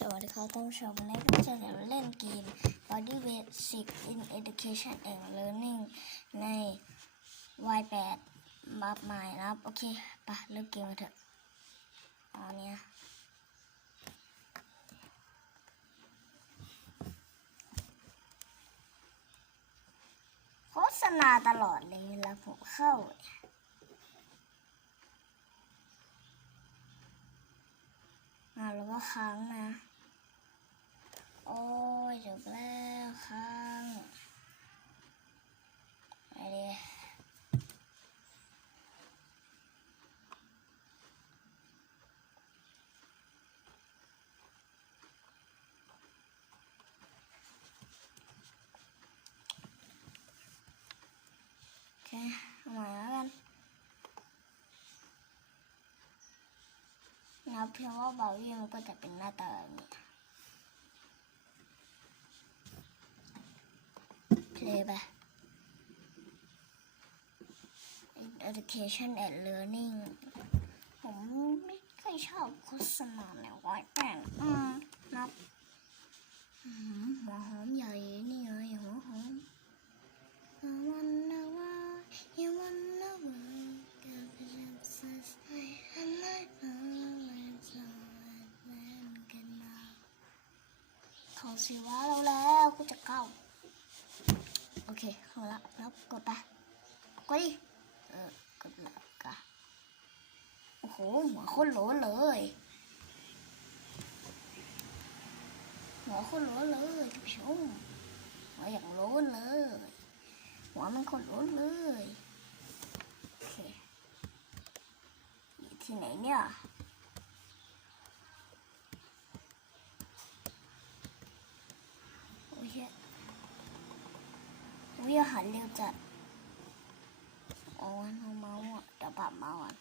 สวัสดีครับท่านผู้ชมวันนี้ก็จะเล่นเกม Body Basic in Education and Learning ใน Y8 บัฟใหม่นะครับ โอเคไปะเริ่มเกมกันเถอะอ๋อเนี่ยโฆษณาตลอดเลยเวลาผมเข้า อ่าแล้วก็ค้างนะ โอ้ยจบแล้วค้างไปดิโอเคเอาใหม่แล้วกัน นับ เพียงว่าบาวี่มันก็จะเป็นหน้าตาแบบนี้เพลย์ไป education and learning ผมไม่ค่อยชอบโฆษณาแนวไว้แต่ สิว่าเราแล้วกูจะเข้า โอเค เข้าล้วแล้วกดไปกดดิเออกดล้วกะโอ้โหหัวโคนโหลเลยหัวโคนโหลเลยทุกชมหัวอย่างโหลเลย หัวมันโคนโหลเลยโอเคอยู่ที่ไหนเนี่ยโอ้ยเหี้ยวิอา หารเร็วจัดโอ้ยน้องเมาอะเดี๋ยวปรับเมาอะ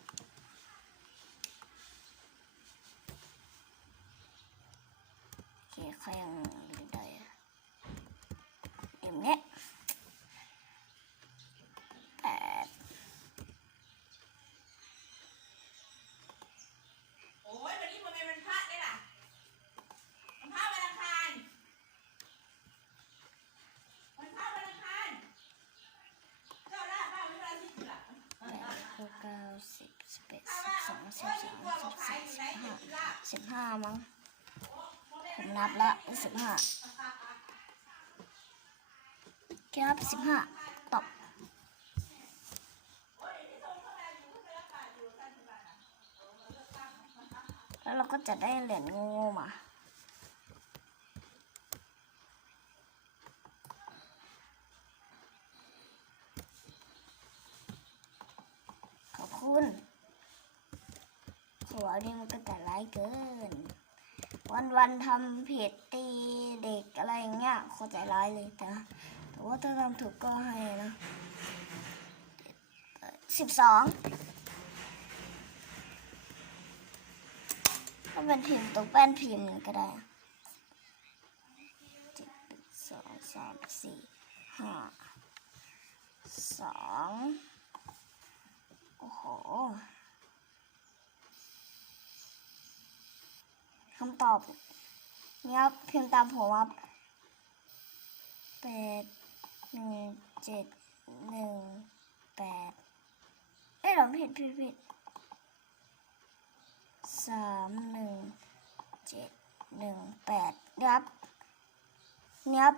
โอเคใครยังดูได้อะเดี๋ยวเนี้ยแปด โอ้ยวันนี้มันเป็นวันพระได้ล่ะวันพระวันอังคารวันพระวันอังคารเจ้าล่าบ้าไม่เวลาที่เสือ แปดเก้าเก้าสิบสิบเอ็ดสิบ สองสิบสามสิบสี่สิบห้าสิบห้ามั้งผมนับละสิบห้าครับสิบห้าตบแล้วเราก็จะได้เหรียญงูมา ขอบคุณหั วนี่มันก็แต่ร้ายเกิน วันวันๆทำผิดตีเด็กอะไรอย่างเงี้ยโคตรใจร้ายเลยแต่แต่ว่าถ้าทำถูกก็ให้นะสิบสองถ้าเป็นพิมพ์ตกแป้นพิมพ์ก็ได้เจ็ดสองสามสี่ห้าสองโอ้โห คำตอบเนี่ยครับพิมพ์ตามผมครับแปดหนึ่งเจ็ดหนึ่งแปดเอ้ยเราผิดผิดผิดสามหนึ่งเจ็ดหนึ่งแปดครับเนี่ยครับ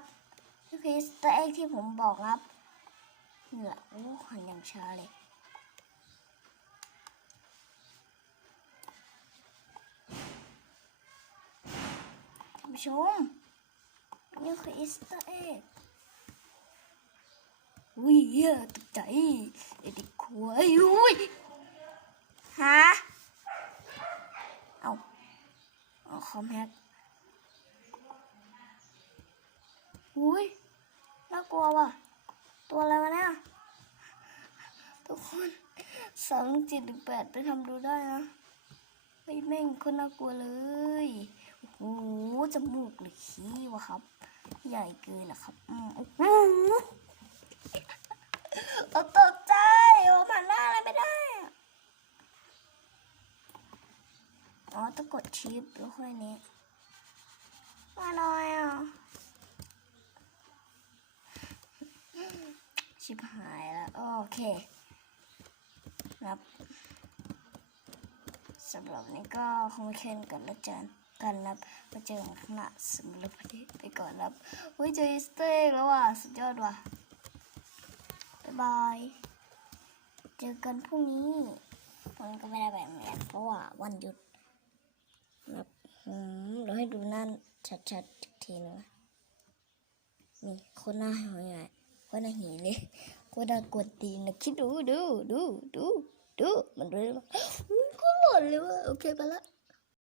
นี่คือสเตอร์เอ็กที่ผมบอกครับเหงื่อโอ้หันอย่างช้าเลย ท่าน ผู้ชมนี่คืออีสเตอร์เอ็กอุ้ยเหี้ยตกใจไอ้เด็กขวยอุ้ยฮะเอาเอาคอมแฮกอุ้ยน่ากลัวว่ะ ตัวอะไรวะเนี่ยทุกคนสองเจ็ดหนึ่งแปดไปทำดูได้นะไม่แม่งคนน่ากลัวเลย โอ้โหจมูกหรือขี้วะครับ ใหญ่เกินนะครับอืมโอ้โหตกใจโอ้ผ่านหน้าอะไรไม่ได้อ๋อต้องกดชิปแล้วค่อยนี้มาหน่อยอะชิบหายแล้วโอเคครับสำหรับนี้ก็คงเคนกันแล้วเจอ กันนะครับมาเจอกันข้างหน้าสำหรับวันนี้ไปก่อนครับเฮ้ยเจออีสเตอร์แล้วว่ะสุดยอดว่ะบ๊ายบายเจอกันพรุ่งนี้วันก็ไม่ได้แบบนี้เพราะว่าวันหยุดครับอืมเราให้ดูหนั่นชัดๆอีกทีนึงนี่คนหน้าหอยไงคนหน้าหีเลยคนหน้ากวนตีนนะคิดดูดูดูดูดูมันดูเลยว่าอุ้ยโคนหล่อนเลยว่ะโอเคไปละ